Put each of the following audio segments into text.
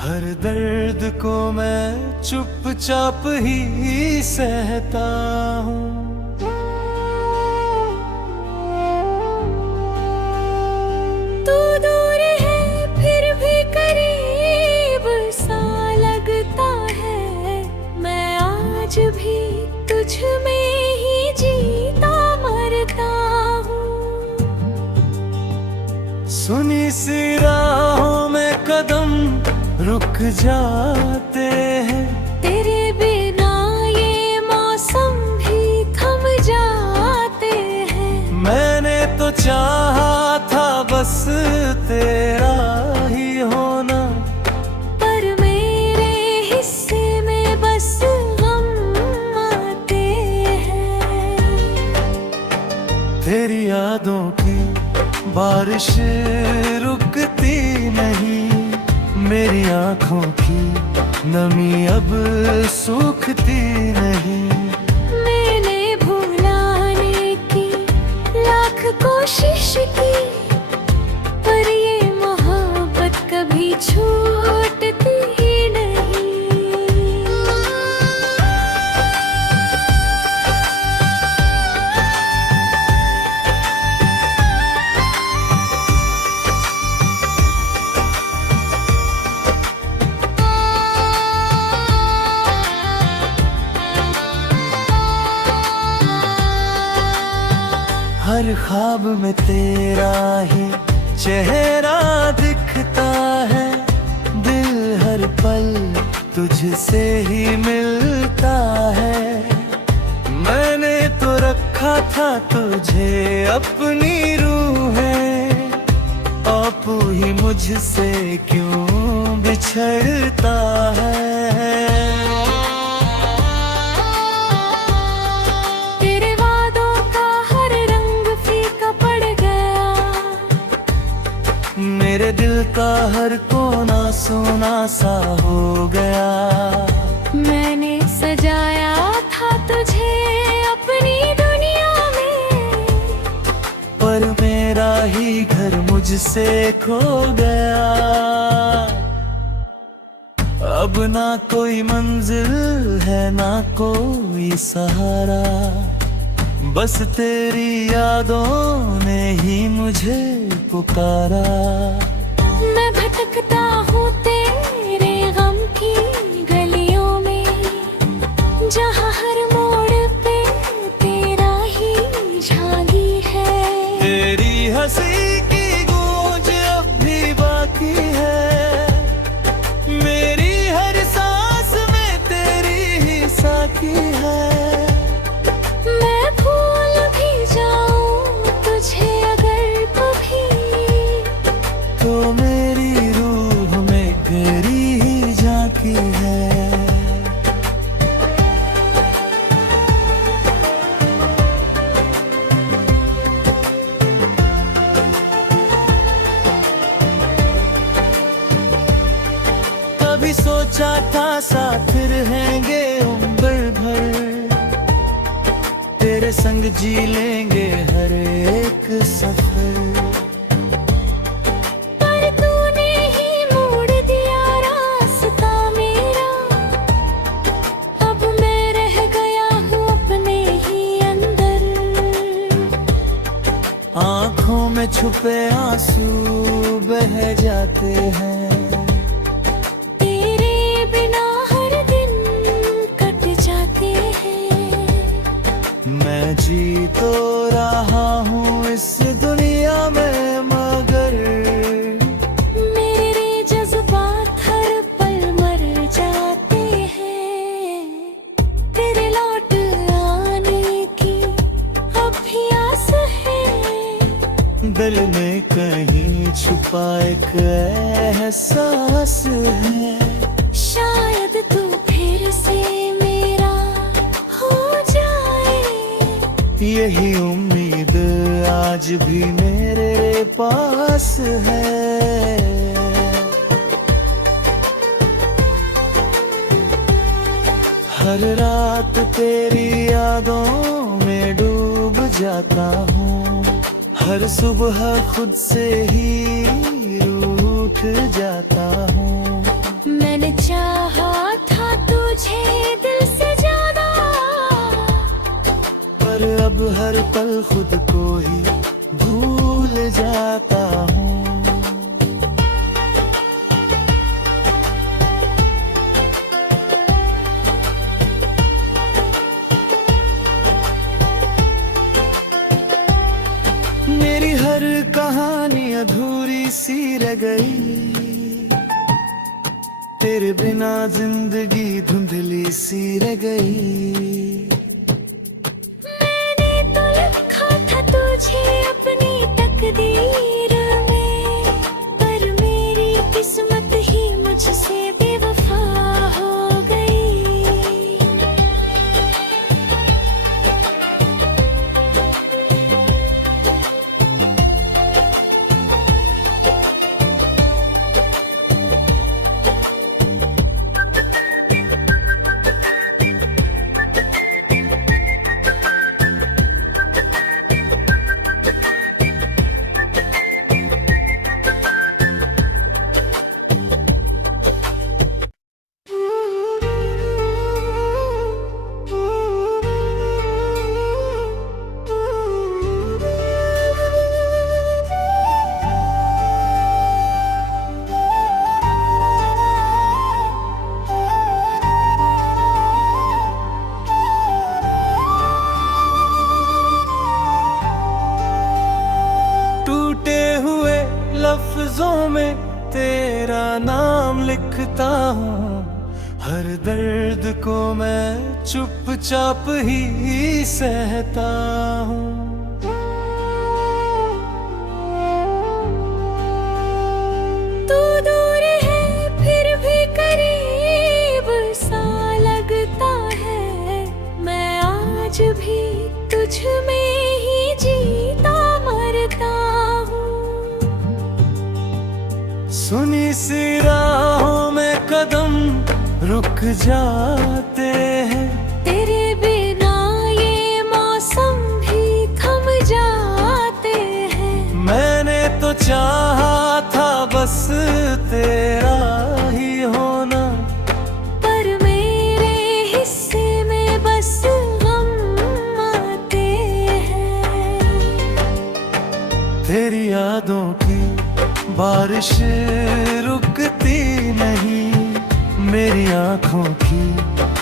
हर दर्द को मैं चुपचाप ही सहता हूँ। तू दूर है फिर भी करीब सा लगता है, मैं आज भी तुझ में ही जीता मरता हूँ। सुनी सी राहों में कदम रुक जाते हैं, तेरे बिना ये मौसम भी थम जाते हैं। मैंने तो चाहा था बस तेरा ही होना, पर मेरे हिस्से में बस हम आते हैं। तेरी यादों की बारिश रुकती नहीं, मेरी आँखों की नमी अब सूखती नहीं। मैंने भुलाने की लाख कोशिश की, पर ये मोहब्बत कभी छूटती ही नहीं। हर ख्वाब में तेरा ही चेहरा दिखता है, दिल हर पल तुझसे ही मिलता है। मैंने तो रखा था तुझे अपनी रूहें, आपू ही मुझसे क्यों बिछड़ता है। मेरे दिल का हर कोना सोना सा हो गया। मैंने सजाया था तुझे अपनी दुनिया में, पर मेरा ही घर मुझसे खो गया। अब ना कोई मंजिल है ना कोई सहारा, बस तेरी यादों ने ही मुझे पुकारा। मैं भटकता हूँ तेरे गम की गलियों में, जहाँ हर मोड़ पे तेरा ही झांकी है। तेरी हंसी की गूंज अब भी बाकी है, मेरी हर सांस में तेरी ही साकी है। तो मेरी रूह में गहरी ही झांकी है। कभी सोचा था साथ रहेंगे उम्र भर, तेरे संग जी लेंगे हर एक सफर। आँखों में छुपे आंसू बह जाते हैं, तेरे बिना हर दिन कट जाते हैं। मैं जी तो रहा हूँ इस दुनिया में, मगर मेरे जज्बात हर पल मर जाते हैं। तेरे लौट आने की अब भी आस है, दिल में कहीं छुपा एक एहसास है। शायद तू फिर से मेरा हो जाए, यही उम्मीद आज भी मेरे पास है। हर रात तेरी यादों में डूब जाता हूँ, हर सुबह खुद से ही रूठ उठ जाता हूँ। मैंने चाहा था तुझे दिल से ज्यादा, पर अब हर पल खुद को ही भूल जाता हूँ। मेरी हर कहानी अधूरी सी रह गई, तेरे बिना जिंदगी धुंधली सी रह गई। मैंने तो लिखा था तुझे अपनी तकदीर में, पर मेरी किस्मत ही मुझसे बेवफा हो गई। टूटे हुए लफ्जों में तेरा नाम लिखता हूँ, हर दर्द को मैं चुपचाप ही सहता हूँ। तू दूर है फिर भी करीब सा लगता है, मैं आज भी तुझ में ही जीता मरता हूँ। सुनी सी राहों में कदम रुक जाते हैं, तेरे बिना ये मौसम भी थम जाते हैं। मैंने तो चाहा था बस तेरा ही होना, पर मेरे हिस्से में बस हम आते हैं। तेरी यादों की बारिश रुकती नहीं, मेरी आँखों की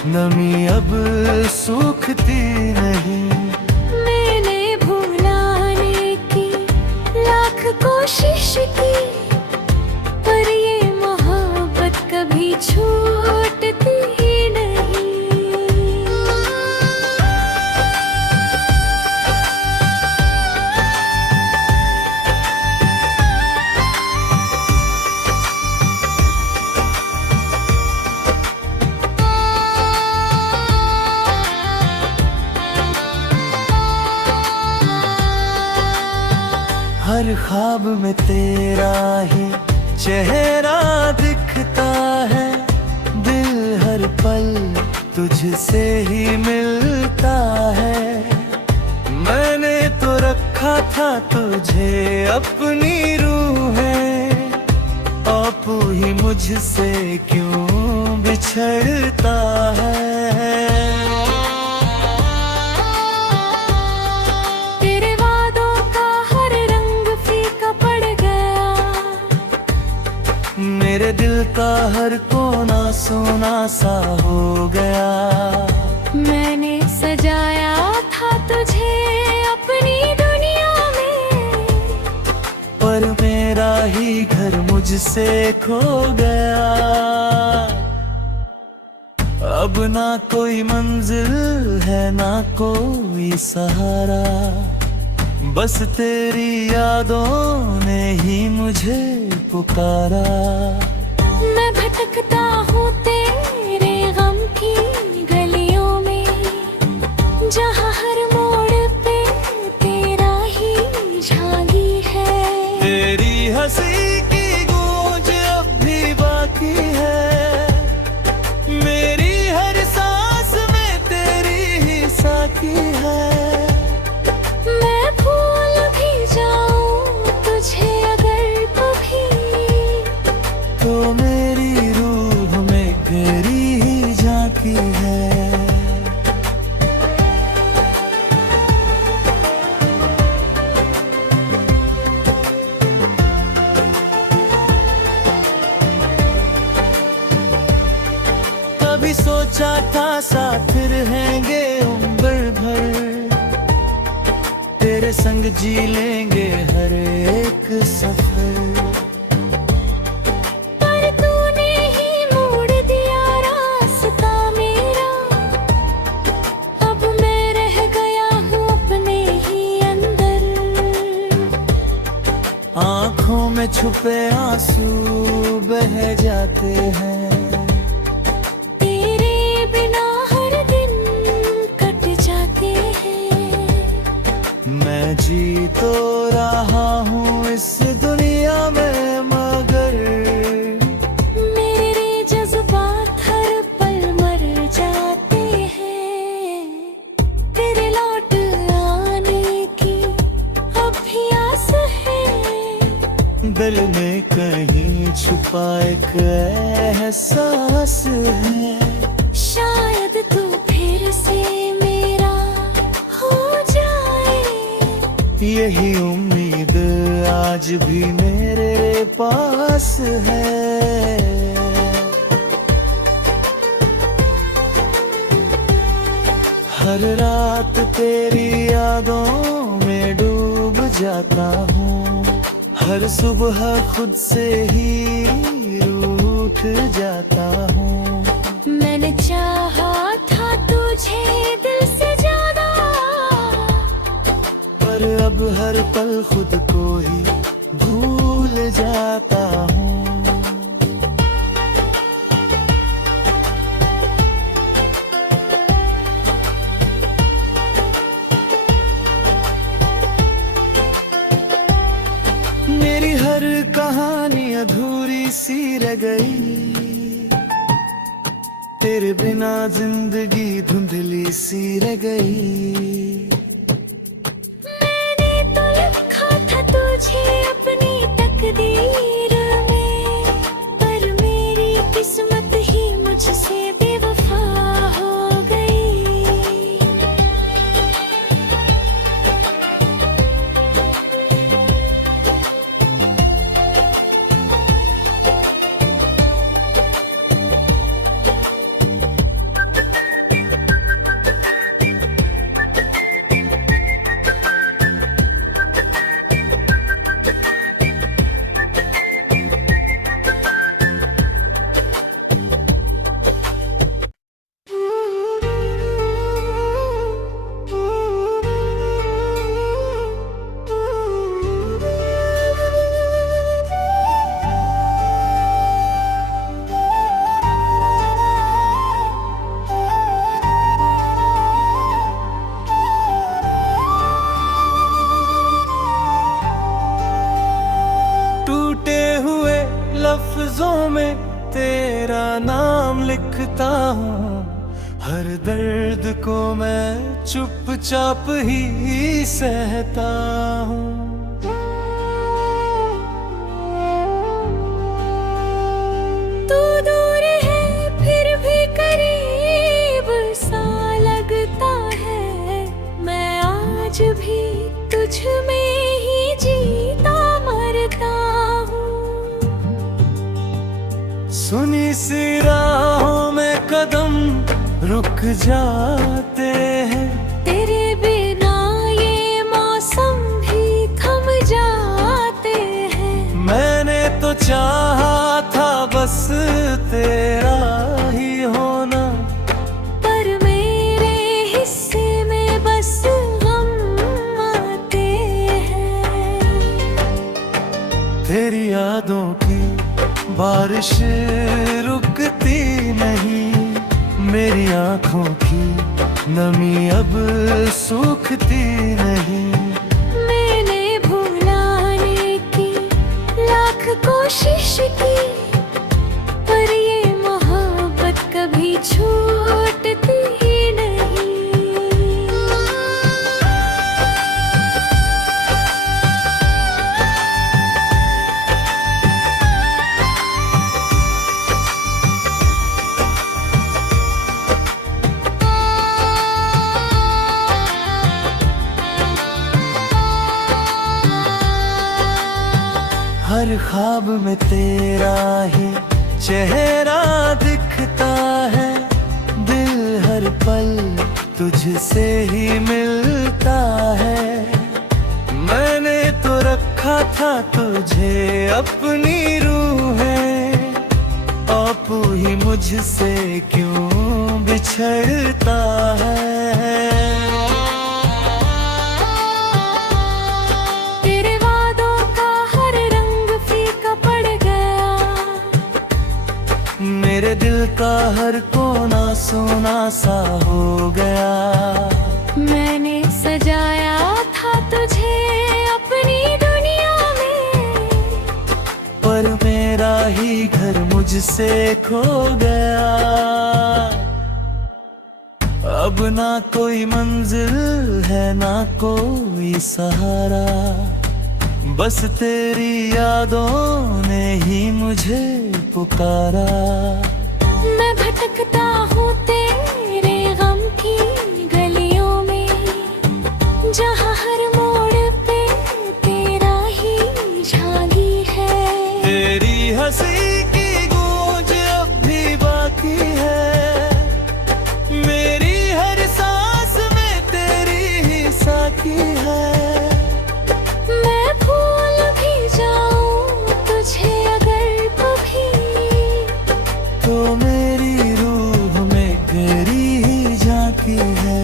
नमी अब सूखती नहीं। मैंने भुलाने की लाख कोशिश की, पर ये मोहब्बत कभी छूटती ही नहीं। हर ख्वाब में तेरा ही चेहरा दिखता है, दिल हर पल तुझसे ही मिलता है। मैंने तो रखा था तुझे अपनी रूहें, आपू ही मुझसे क्यों बिछड़ता है। मेरे दिल का हर कोना सोना सा हो गया। मैंने सजाया था तुझे अपनी दुनिया में, पर मेरा ही घर मुझसे खो गया। अब ना कोई मंजिल है ना कोई सहारा, बस तेरी यादों ने ही मुझे पुकारा। मैं भटकता हूँ तेरे गम की गलियों में, जहाँ हर मोड़ पे तेरा ही झांकी है। तेरी हंसी की गूंज अब भी बाकी है, मेरी हर सांस में तेरी ही साकी है। मैं भूल भी जाऊं तुझे अगर कभी, मेरी रूह में गहरी ही झांकी है। कभी सोचा था साथ रहेंगे उम्र भर, तेरे संग जी लेंगे हर एक सफर। पर तूने ही मोड़ दिया रास्ता मेरा, अब मैं रह गया हूँ अपने ही अंदर। आँखों में छुपे आंसू बह जाते हैं, मैं जी तो रहा हूँ इस दुनिया में, मगर मेरे जज्बात हर पल मर जाते हैं। तेरे लौट आने की अब भी आस है, दिल में कहीं छुपा एक एहसास है। शायद तू फिर से मेरा हो जाए, यही उम्मीद आज भी मेरे पास है। हर रात तेरी यादों में डूब जाता हूँ, हर सुबह खुद से ही रूठ जाता हूँ। मैंने चाहा था तुझे दिल से ज्यादा, पर अब हर पल खुद को ही भूल जाता हूँ। मेरी हर कहानी अधूरी सी रह गई, तेरे बिना जिंदगी धुंधली सी रह गई। मैंने तो लिखा था तुझे अपनी तकदीर में, पर मेरी किस्मत ही मुझसे बेवफा हो गई। लफ्जों में तेरा नाम लिखता हूँ, हर दर्द को मैं चुपचाप ही सहता हूँ। तू दूर है फिर भी करीब सा लगता है, मैं आज भी तुझ में ही जीता मरता हूँ। सुनी सी राहों में कदम रुक जाते हैं, तेरे बिना ये मौसम भी थम जाते हैं। मैंने तो चाहा था बस तेरा ही होना, पर मेरे हिस्से में बस गम आते हैं। तेरी यादों की बारिश रुकती नहीं, मेरी आँखों की नमी अब सूखती नहीं। मैंने भुलाने की लाख कोशिश की, पर ये मोहब्बत कभी छूटती ही नहीं। ख्वाब में तेरा ही चेहरा दिखता है, दिल हर पल तुझसे ही मिलता है। मैंने तो रखा था तुझे अपनी रूहें, आपू ही मुझसे क्यों बिछड़ता है। तेरे वादों का हर रंग फीका पड़ गया, मेरे दिल का हर कोना सोना सा हो गया। मैंने सजाया था तुझे अपनी दुनिया में, पर मेरा ही घर मुझसे खो गया। अब ना कोई मंजिल है ना कोई सहारा, बस तेरी यादों ने ही मुझे पुकारा। मैं भटकता हूँ तेरे गम की गलियों में, जहाँ हर मोड़ पे तेरा ही झांकी है। तेरी हंसी की गूंज अब भी बाकी है, मेरी हर सांस में तेरी ही साकी है। मैं भूल भी जाऊं तुझे अगर कभी, तो मेरी रूह में गहरी ही झांकी है।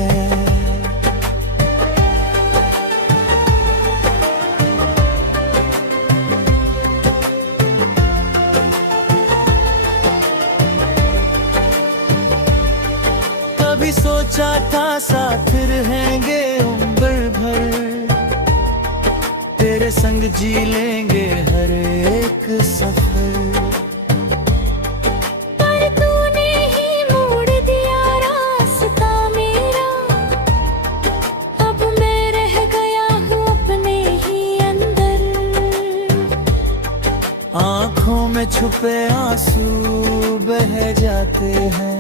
कभी सोचा था साथ रहेंगे उम्र भर, तेरे संग जी लेंगे हर एक सफर। पर तूने ही मोड़ दिया रास्ता मेरा, अब मैं रह गया हूँ अपने ही अंदर। आँखों में छुपे आंसू बह जाते हैं,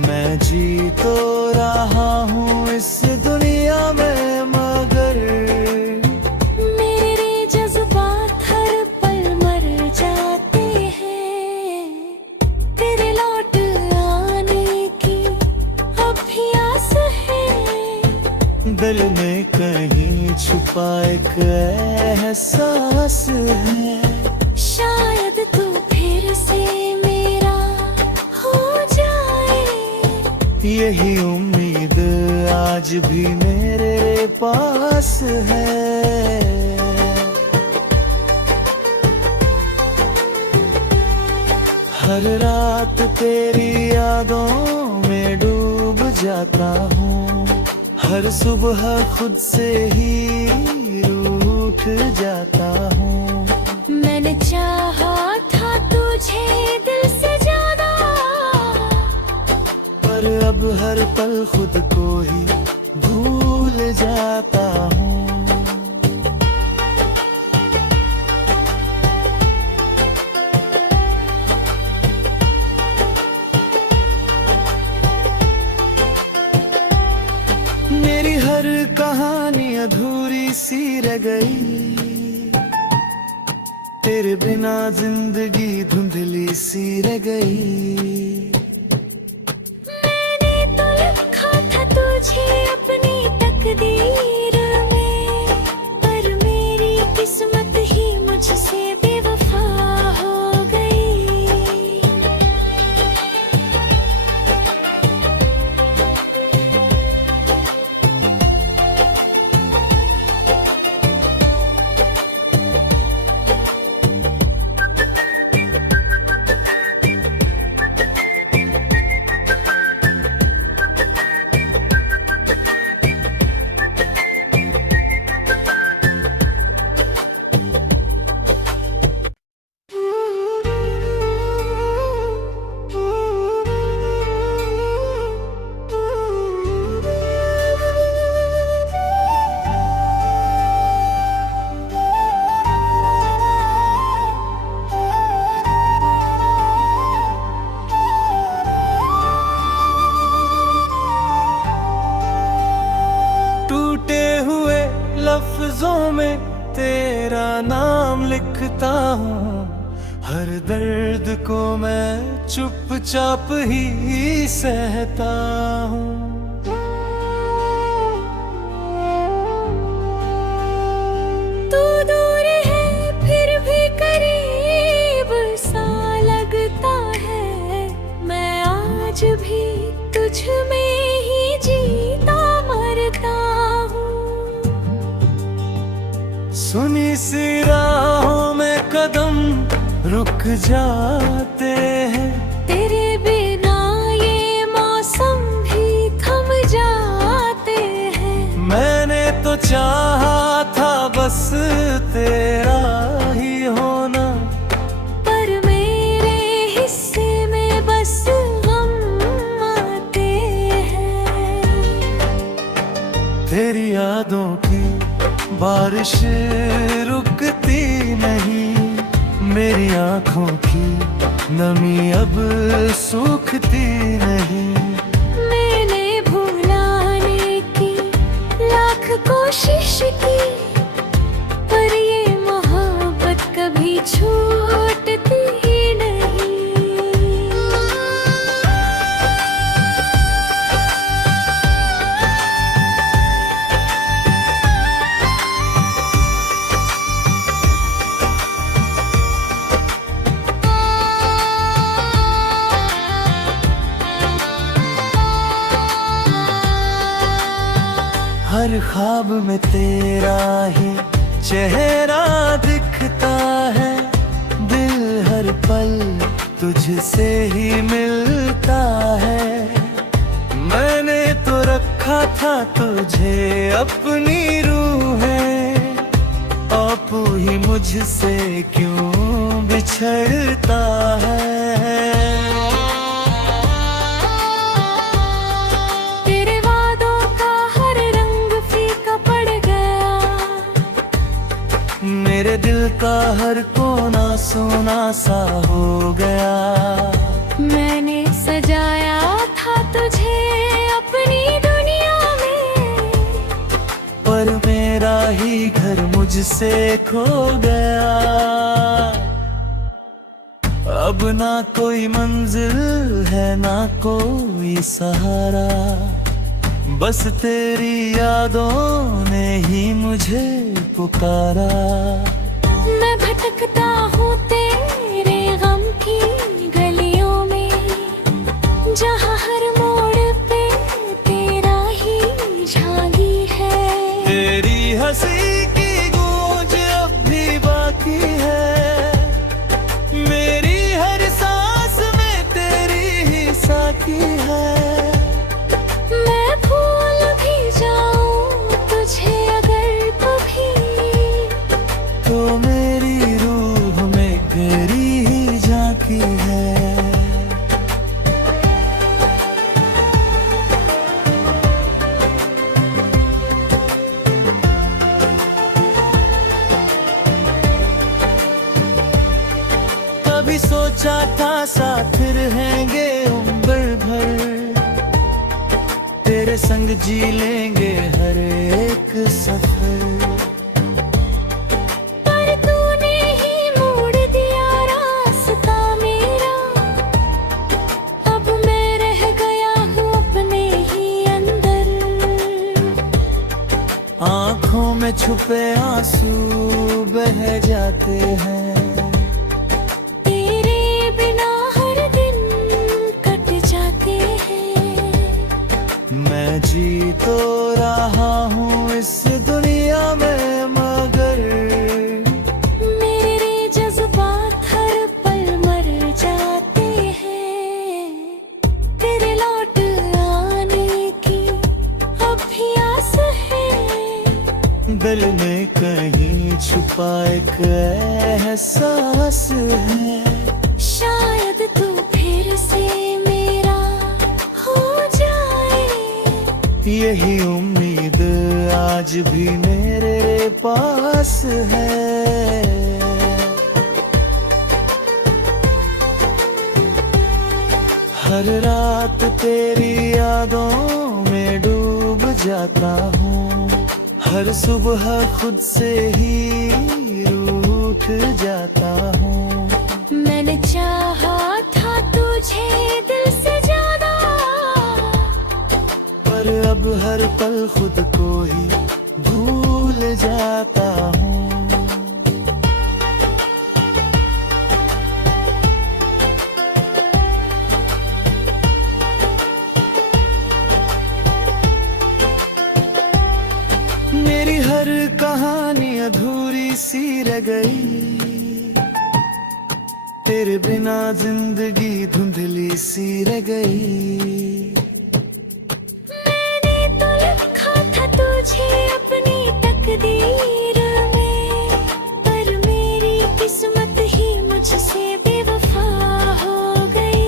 मैं जी तो रहा हूँ इस दुनिया में, मगर मेरे जज्बात हर पल मर जाते हैं। तेरे लौट आने की अब भी आस है, दिल में कहीं छुपा एक एहसास है। शायद तू फिर से मेरा हो जाए, यही उम्मीद आज भी मेरे पास है। हर रात तेरी यादों में डूब जाता हूँ, हर सुबह खुद से ही रूठ जाता हूँ। मैंने चाहा था तुझे दिल से ज्यादा, पर अब हर पल खुद को ही भूल जाता हूँ। मेरी हर कहानी अधूरी सी रह गई, तेरे बिना जिंदगी धुंधली सी रह गई। मैंने तो लिखा था तुझे अपनी तकदीर में, पर मेरी किस्मत ही मुझसे बेवफा हो गई। लफ्जों में तेरा नाम लिखता हूँ। हर दर्द को मैं चुपचाप ही सहता हूँ। तू दूर है फिर भी करीब सा लगता है। मैं आज भी तुझ में ही जीता मरता हूँ। सुनी सी राहों में कदम रुक जाते हैं। तेरे बिना ये मौसम भी थम जाते हैं। मैंने तो चाहा था बस तेरा ही होना, पर मेरे हिस्से में बस गम आते हैं। तेरी यादों की बारिश रुकती नहीं। मेरी आंखों की नमी अब सूखती नहीं। मैंने भुलाने की लाख कोशिश की, पर ये मोहब्बत कभी छूटती ही नहीं। हर ख्वाब में तेरा ही चेहरा दिखता है। दिल हर पल तुझसे ही मिलता है। मैंने तो रखा था तुझे अपनी रूह है। आपू ही मुझसे क्यों बिछड़ता है। मेरे दिल का हर कोना सोना सा हो गया। मैंने सजाया था तुझे अपनी दुनिया में, पर मेरा ही घर मुझसे खो गया। अब ना कोई मंजिल है ना कोई सहारा, बस तेरी यादों ने ही मुझे पुकारा। मैं भटकता हूँ तेरे गम की गलियों में, जहाँ हर मोड़ पे तेरा ही झांकी है। तेरी हंसी की गूंज अब भी बाकी है। मेरी हर सांस में तेरी ही साकी है। मैं भूल भी जाऊं तुझे अगर कभी, तो मेरी रूह में गहरी ही झांकी है। कभी सोचा था साथ रहेंगे उम्र भर। तेरे संग जी लेंगे हर एक सफर। पर तूने ही मोड़ दिया रास्ता मेरा। अब मैं रह गया हूँ अपने ही अंदर। आँखों में छुपे आंसू बह जाते हैं। तेरे बिना हर दिन कट जाते हैं। मैं जी तो रहा हूँ इस दुनिया में, मगर मेरे जज्बात हर पल मर जाते हैं। तेरे लौट आने की अब भी आस है। दिल में कहीं छुपा एक एहसास है। शायद तू फिर से मेरा हो जाए। यही उम्मीद आज भी मेरे पास है। हर रात तेरी यादों में डूब जाता हूँ। हर सुबह खुद से ही रूठ जाता हूँ। मैंने चाहा था तुझे दिल से ज्यादा, पर अब हर पल खुद को ही भूल जाता हूँ। मेरी हर कहानी अधूरी सी रह गई, तेरे बिना जिंदगी धुंधली सी रह गई। मैंने तो लिखा था तुझे अपनी तकदीर में, पर मेरी किस्मत ही मुझसे बेवफा हो गई।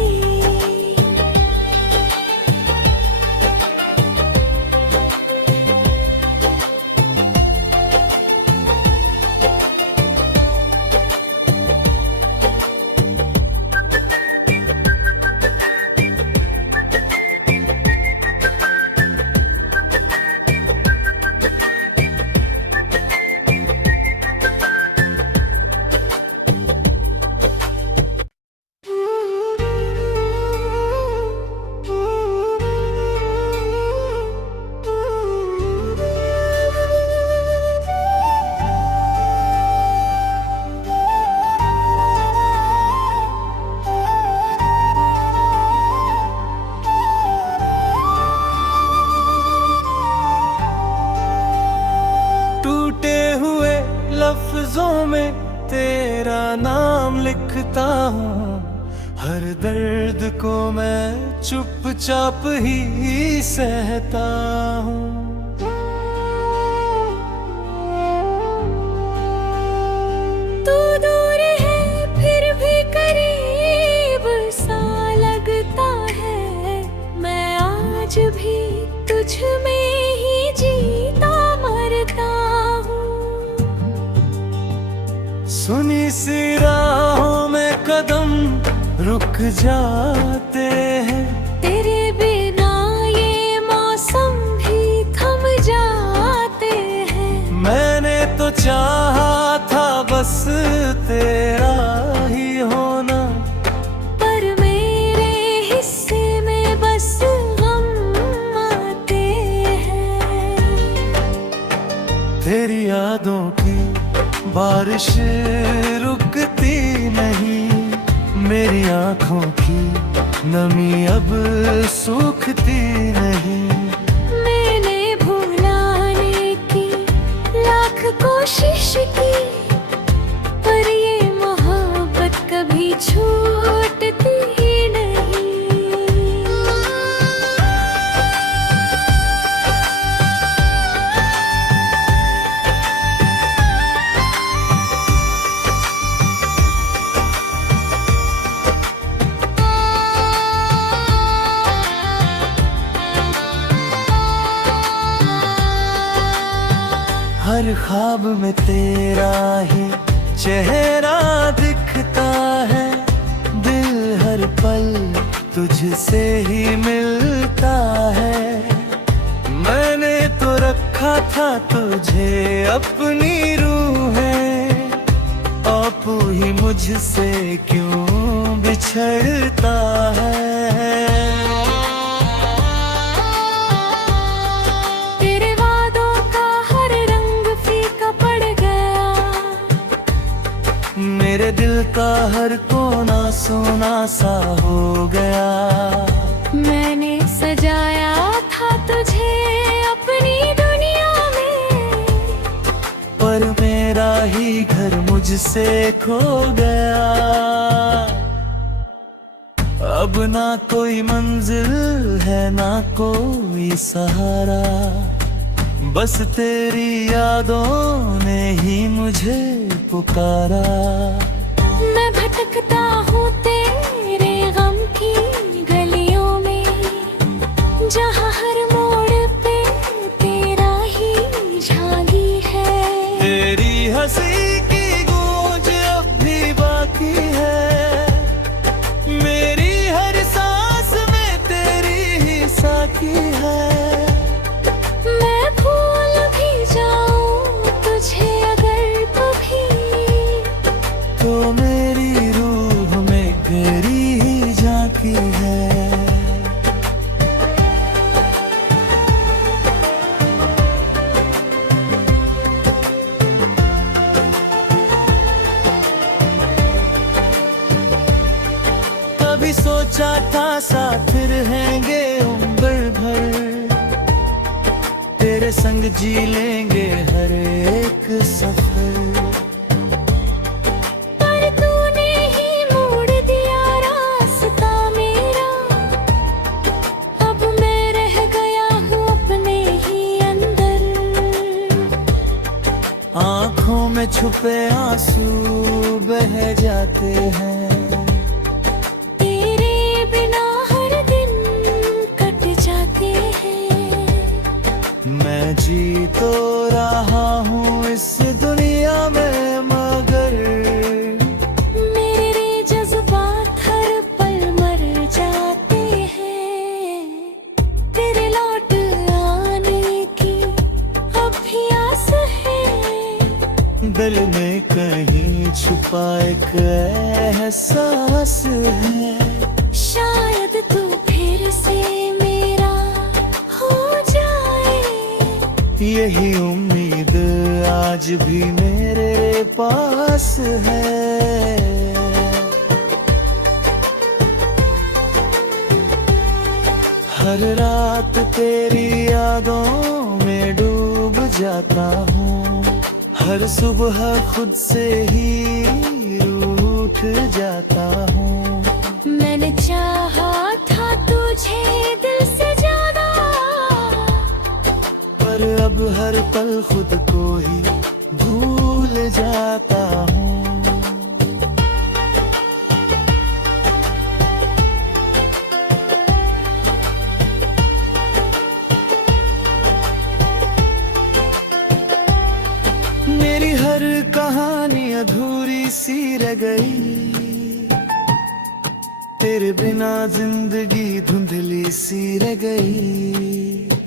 टूटे हुए लफ्जों में तेरा नाम लिखता हूँ, हर दर्द को मैं चुपचाप ही सहता हूँ। तू दूर है फिर भी करीब सा लगता है, मैं आज भी तुझ में ही जीता मरता हूँ। सुनी सी राहों में कदम रुक जाते हैं, तेरे बिना ये मौसम भी थम जाते हैं। मैंने तो चाहा था बस तेरा ही होना, पर मेरे हिस्से में बस गम आते हैं। तेरी यादों की बारिश रुकती नहीं, मेरी आँखों की नमी अब सूखती नहीं। मैंने भुलाने की लाख कोशिश की, पर ये मोहब्बत कभी छूटती ही नहीं। हर ख्वाब में तेरा ही चेहरा दिखता है, दिल हर पल तुझसे ही मिलता है। मैंने तो रखा था तुझे अपनी रूहें, आपू ही मुझसे क्यों बिछड़ता है। मेरे दिल का हर कोना सोना सा हो गया। मैंने सजाया था तुझे अपनी दुनिया में, पर मेरा ही घर मुझसे खो गया। अब ना कोई मंजिल है ना कोई सहारा, बस तेरी यादों ने ही मुझे पुकारा। मैं भटकता हूँ तेरे गम की गलियों में, जहाँ हर मोड़ पे तेरा ही झांकी है। तेरी हंसी की गूंज अब भी बाकी है, मेरी हर सांस में तेरी ही साकी है। मैं भूल भी जा सोचा था साथ रहेंगे उम्र भर, तेरे संग जी लेंगे हर एक सफर। पर तूने ही मोड़ दिया रास्ता मेरा, अब मैं रह गया हूँ अपने ही अंदर। आँखों में छुपे आंसू बह जाते हैं, तेरे बिना हर दिन कट जाते हैं। मैं जी तो रहा हूँ इस दुनिया में, मगर मेरे जज्बात हर पल मर जाते हैं। तेरे लौट आने की अब भी आस है, दिल में कहीं छुपा एक एहसास है। शायद तू फिर से मेरा हो जाए, यही उम्मीद आज भी मेरे पास है। हर रात तेरी यादों में डूब जाता हूँ, हर सुबह खुद से ही रूठ जाता हूँ। मैंने चाहा था तुझे दिल से ज्यादा, पर अब हर पल खुद को ही भूल जाता हूँ। मेरी हर कहानी अधूरी सी रह गई, तेरे बिना जिंदगी धुंधली सी रह गई।